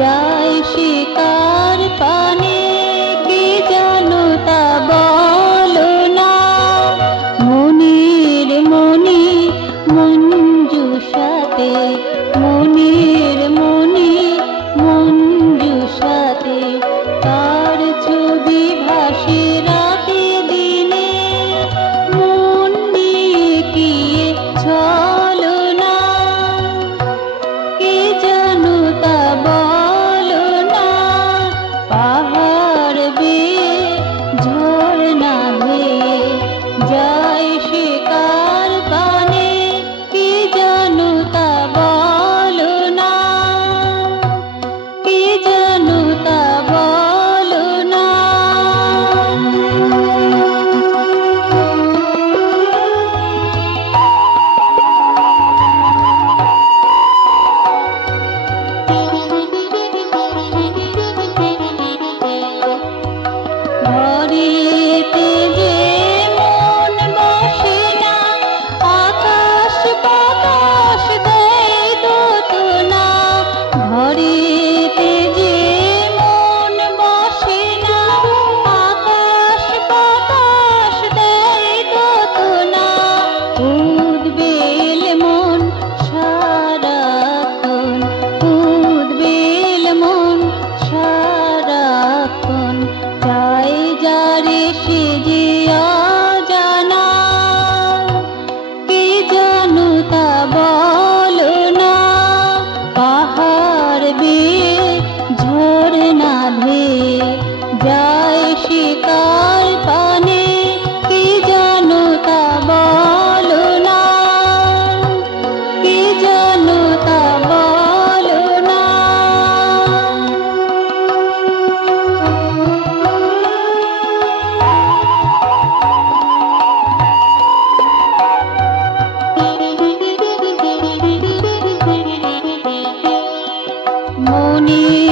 যায় শিকার পানে, কি জানো তা বলো না। মনির মনি মঞ্জুষাতে, মনির মনি মঞ্জুষাতে, তার ছবি ভাসে রাতে দিনে, মন নিয়ে কি চলো না। কি জানো তা বলো না। পাহাড় বেয়ে ঝর্ণা হয়ে যায় শিকার পানে, কি জানো তা বলো না। কি জানো তা বলো না। ঘরেতে যে মন বসে না, আকাশ বাতাস দেয় দোতনা। ঘরেতে যে মন বসে না, আকাশ বাতাস দেয় দোতনা। উদ্বেল মন সারাক্ষণ, উদ্বেল মন সারাক্ষণ, চাই যারে সে যে অজানা। কি জানো তা বলো না। পাহাড় বেয়ে ঝর্ণা ধেয়ে যায় শিকার পানে, কি জানো তা বলো না। কি জানো তা বলো না। মনির